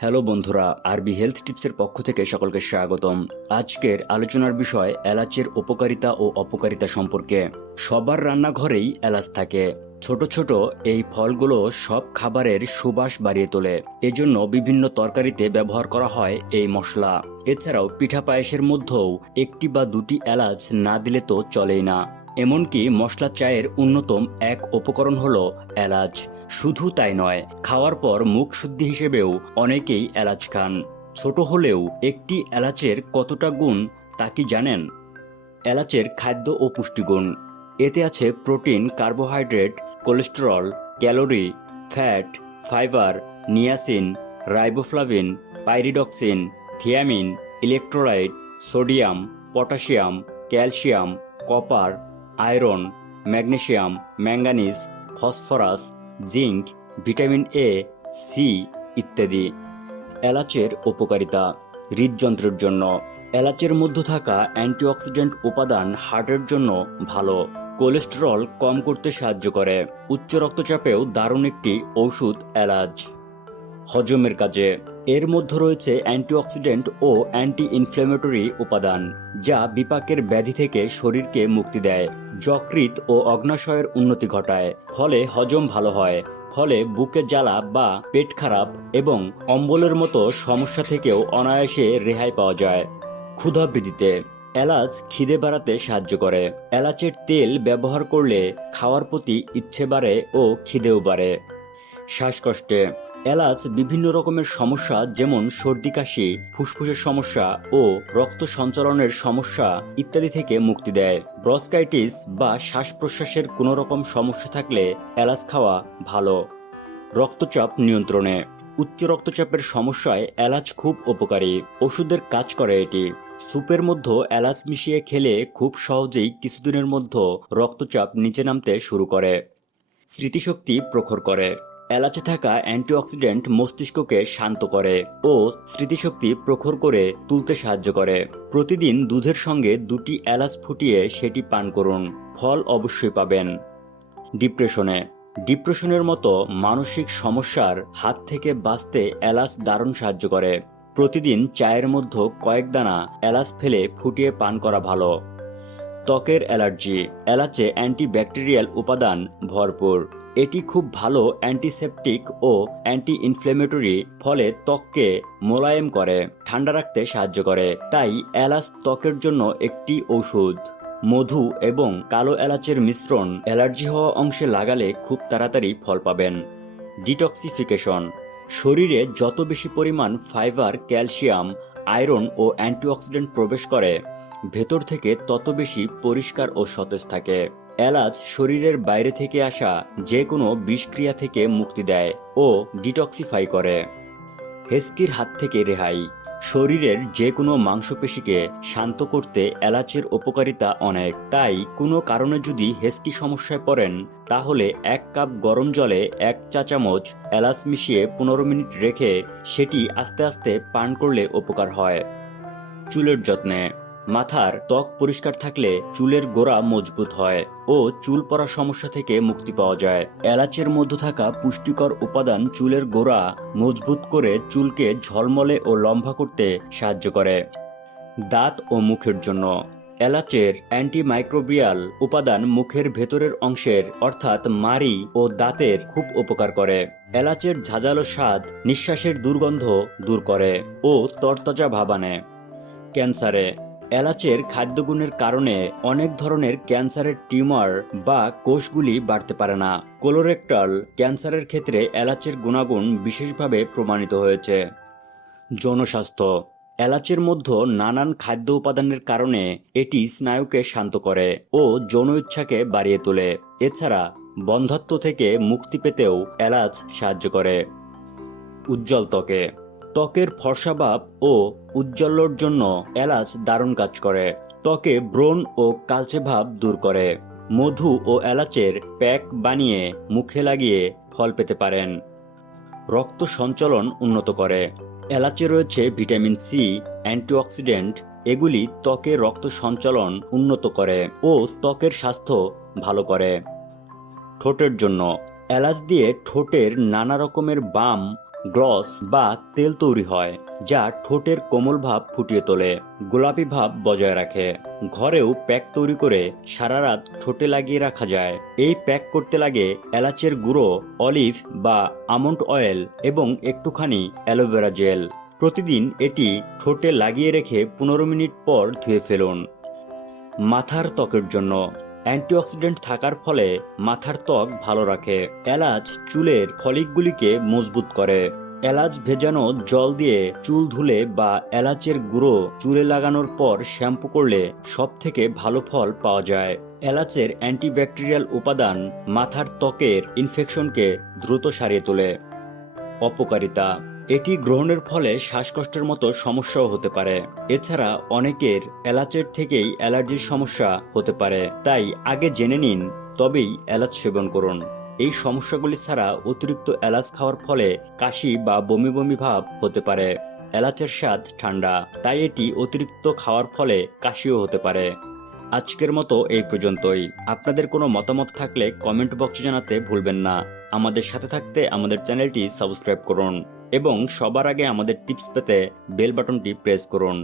Hello বন্ধুরা, আরবি health টিপসের পক্ষ থেকে সকলকে স্বাগতম। আজকের আলোচনার বিষয় এলাচের উপকারিতা ও অপকারিতা সম্পর্কে। সবার রান্নাঘরেই এলাচ থাকে। ছোট ছোট এই ফলগুলো সব খাবারের সুবাস বাড়িয়ে তোলে। এজন্য বিভিন্ন তরকারিতে ব্যবহার করা হয় এই মশলা। এছাড়াও পিঠা পায়েসের মধ্যেও একটি বা দুটি এলাচ না দিলে তো চলেই না। এমনকি মশলা চায়ের অন্যতম এক উপকরণ হলো এলাচ। শুধু তাই নয়, খাওয়ার পর মুখ শুদ্ধি হিসেবেও অনেকেই এলাচ খান। ছোট হলেও একটি এলাচের কতটা গুণ তা কি জানেন? এলাচের খাদ্য ও পুষ্টিগুণ। এতে আছে protein, carbohydrate, cholesterol, calorie, fat, fibre, niacin, riboflavin, pyridoxine, thiamine, electrolyte, sodium, potassium, calcium, copper, iron, magnesium manganese phosphorus zinc, vitamin A, C ইত্যাদি। এলাচের উপকারিতা। হৃদযন্ত্রের জন্য। এলাচের মধ্যে থাকা অ্যান্টিঅক্সিডেন্ট উপাদান হার্টের জন্য ভালো। কোলেস্টেরল কম করতে সাহায্য করে। উচ্চ রক্তচাপেও দারুণ একটি ঔষধ এলাচ। হজমের কাজে। এর মধ্যে রয়েছে অ্যান্টিঅক্সিডেন্ট ও অ্যান্টি ইনফ্লেমেটরি উপাদান, যা বিপাকের ব্যাধি থেকে শরীরকে মুক্তি দেয়। যকৃৎ ও অগ্নাশয়ের উন্নতি ঘটায়। ফলে হজম ভালো হয়। ফলে বুকে জ্বালা বা পেট খারাপ এবং অম্বলের মতো সমস্যা থেকেও অনায়াসে রেহাই পাওয়া যায় ক্ষুধা বৃদ্ধিতে এলাচ খিদে বাড়াতে সাহায্য করে। এলাচের তেল ব্যবহার করলে খাওয়ার প্রতি ইচ্ছে বাড়ে ও খিদেও বাড়ে। শ্বাসকষ্টে এলাচ বিভিন্ন রকমের সমস্যা, যেমন সর্দি কাশি, ফুসফুসের সমস্যা ও রক্ত সঞ্চালনের সমস্যা ইত্যাদি থেকে মুক্তি দেয়। ব্রসকাইটিস বা শ্বাস প্রশ্বাসের কোনো রকম সমস্যা থাকলে এলাচ খাওয়া ভালো। রক্তচাপ নিয়ন্ত্রণে। উচ্চ রক্তচাপের সমস্যায় এলাচ খুব উপকারী। ওষুধের কাজ করে এটি। স্যুপের মধ্যে এলাচ মিশিয়ে খেলে খুব সহজেই কিছুদিনের মধ্যে রক্তচাপ নিচে নামতে শুরু করে। স্মৃতিশক্তি প্রখর করে। এলাচে থাকা অ্যান্টিঅক্সিডেন্ট মস্তিষ্ককে শান্ত করে ও স্মৃতিশক্তি প্রখর করে তুলতে সাহায্য করে। প্রতিদিন দুধের সঙ্গে দুটি এলাচ ফুটিয়ে সেটি পান করুন। ফল অবশ্যই পাবেন। ডিপ্রেশনে। ডিপ্রেশনের মতো মানসিক সমস্যার হাত থেকে বাঁচতে এলাচ দারুণ সাহায্য করে। প্রতিদিন চায়ের মধ্যে কয়েক দানা এলাচ ফেলে ফুটিয়ে পান করা ভালো। ত্বকের অ্যালার্জি, এলাচে অ্যান্টিব্যাকটেরিয়াল উপাদান ভরপুর। এটি খুব ভালো অ্যান্টিসেপটিক ও অ্যান্টি ইনফ্লেমেটরি ফলে ত্বককে মোলায়েম করে, ঠান্ডা রাখতে সাহায্য করে। তাই এলাচ ত্বকের জন্য একটি ঔষধ। মধু এবং কালো এলাচের মিশ্রণ অ্যালার্জি হওয়া অংশে লাগালে খুব তাড়াতাড়ি ফল পাবেন। ডিটক্সিফিকেশন। শরীরে যত বেশি পরিমাণ ফাইবার, ক্যালসিয়াম আয়রন ও অ্যান্টিঅক্সিডেন্ট প্রবেশ করে, ভেতর থেকে তত বেশি পরিষ্কার ও সতেজ থাকে। এলাচ শরীরের বাইরে থেকে আসা যে কোনো বিষক্রিয়া থেকে মুক্তি দেয় ও ডিটক্সিফাই করে। হেস্কির হাত থেকে রেহাই। শরীরের যে কোনো মাংসপেশিকে শান্ত করতে এলাচের উপকারিতা অনেক। তাই কোনো কারণে যদি হেস্কি সমস্যায় পড়েন, তাহলে এক কাপ গরম জলে এক চা চামচ এলাচ মিশিয়ে পনেরো মিনিট রেখে সেটি আস্তে আস্তে পান করলে উপকার হয়। চুলের যত্নে মাথার ত্বক পরিষ্কার থাকলে চুলের গোড়া মজবুত হয় ও চুল পড়া সমস্যা থেকে মুক্তি পাওয়া যায়। এলাচের মধ্যে থাকা পুষ্টিকর উপাদান চুলের গোড়া মজবুত করে চুলকে ঝলমলে ও লম্বা করতে সাহায্য করে। দাঁত ও মুখের জন্য। এলাচের অ্যান্টিমাইক্রোবিয়াল উপাদান মুখের ভেতরের অংশের অর্থাৎ মারি ও দাঁতের খুব উপকার করে। এলাচের ঝাঁঝালো স্বাদ নিঃশ্বাসের দুর্গন্ধ দূর করে ও তরতাজা ভাব আনে। ক্যান্সারে। এলাচের খাদ্যগুণের কারণে অনেক ধরনের ক্যান্সারের টিউমার বা কোষগুলি বাড়তে পারে না। কোলোরেক্টাল ক্যান্সারের ক্ষেত্রে এলাচের গুণাগুণ বিশেষভাবে প্রমাণিত হয়েছে। জনস্বাস্থ্য। এলাচের মধ্যে নানান খাদ্য উপাদানের কারণে এটি স্নায়ুকে শান্ত করে ও যৌন ইচ্ছাকে বাড়িয়ে তোলে। এছাড়া বন্ধাত্ব থেকে মুক্তি পেতেও এলাচ সাহায্য করে। উজ্জ্বল ত্বকে। ত্বকের ফর্সাভাব ও উজ্জ্বলর জন্য এলাচ দারুণ কাজ করে। ত্বকে ব্রণ ও কালচে ভাব দূর করে। মধু ও এলাচের প্যাক বানিয়ে মুখে লাগিয়ে ফল পেতে পারেন। রক্ত সঞ্চালন উন্নত করে। এলাচে রয়েছে ভিটামিন সি, অ্যান্টিঅক্সিডেন্ট, এগুলি ত্বকে রক্ত সঞ্চালন উন্নত করে ও ত্বকের স্বাস্থ্য ভালো করে। ঠোঁটের জন্য। এলাচ দিয়ে ঠোঁটের নানা রকমের বাম গ্লস বা তেল তৈরি হয়, যা ঠোঁটের কোমল ভাব ফুটিয়ে তোলে, গোলাপি ভাব বজায় রাখে। ঘরেও প্যাক তৈরি করে সারা রাত ঠোঁটে লাগিয়ে রাখা যায়। এই প্যাক করতে লাগে এলাচের গুঁড়ো, অলিভ বা আমন্ড অয়েল এবং একটুখানি অ্যালোভেরা জেল। প্রতিদিন এটি ঠোঁটে লাগিয়ে রেখে পনেরো মিনিট পর ধুয়ে ফেলুন। মাথার ত্বকের জন্য। অ্যান্টিঅক্সিডেন্ট থাকার ফলে মাথার ত্বক ভালো রাখে। এলাচ চুলের ফলিকগুলিকে মজবুত করে। এলাচ ভেজানো জল দিয়ে চুল ধুলে বা এলাচের গুঁড়ো চুলে লাগানোর পর শ্যাম্পু করলে সব থেকে ভালো ফল পাওয়া যায়। এলাচের অ্যান্টিব্যাকটেরিয়াল উপাদান মাথার ত্বকের ইনফেকশনকে দ্রুত সারিয়ে তোলে। অপকারিতা এটি গ্রহণের ফলে শ্বাসকষ্টের মতো সমস্যাও হতে পারে। এছাড়া অনেকের এলাচের থেকেই অ্যালার্জির সমস্যা হতে পারে। তাই আগে জেনে নিন, তবেই এলাচ সেবন করুন। এই সমস্যাগুলি ছাড়া অতিরিক্ত এলাচ খাওয়ার ফলে কাশি বা বমি বমি ভাব হতে পারে। এলাচের স্বাদ ঠান্ডা, তাই এটি অতিরিক্ত খাওয়ার ফলে কাশিও হতে পারে। আজকের মতো এই পর্যন্তই। আপনাদের কোনো মতামত থাকলে কমেন্ট বক্সে জানাতে ভুলবেন না। আমাদের সাথে থাকতে আমাদের চ্যানেলটি সাবস্ক্রাইব করুন। এবং সবার আগে আমাদের টিপস পেতে বেল বাটনটি প্রেস করুন।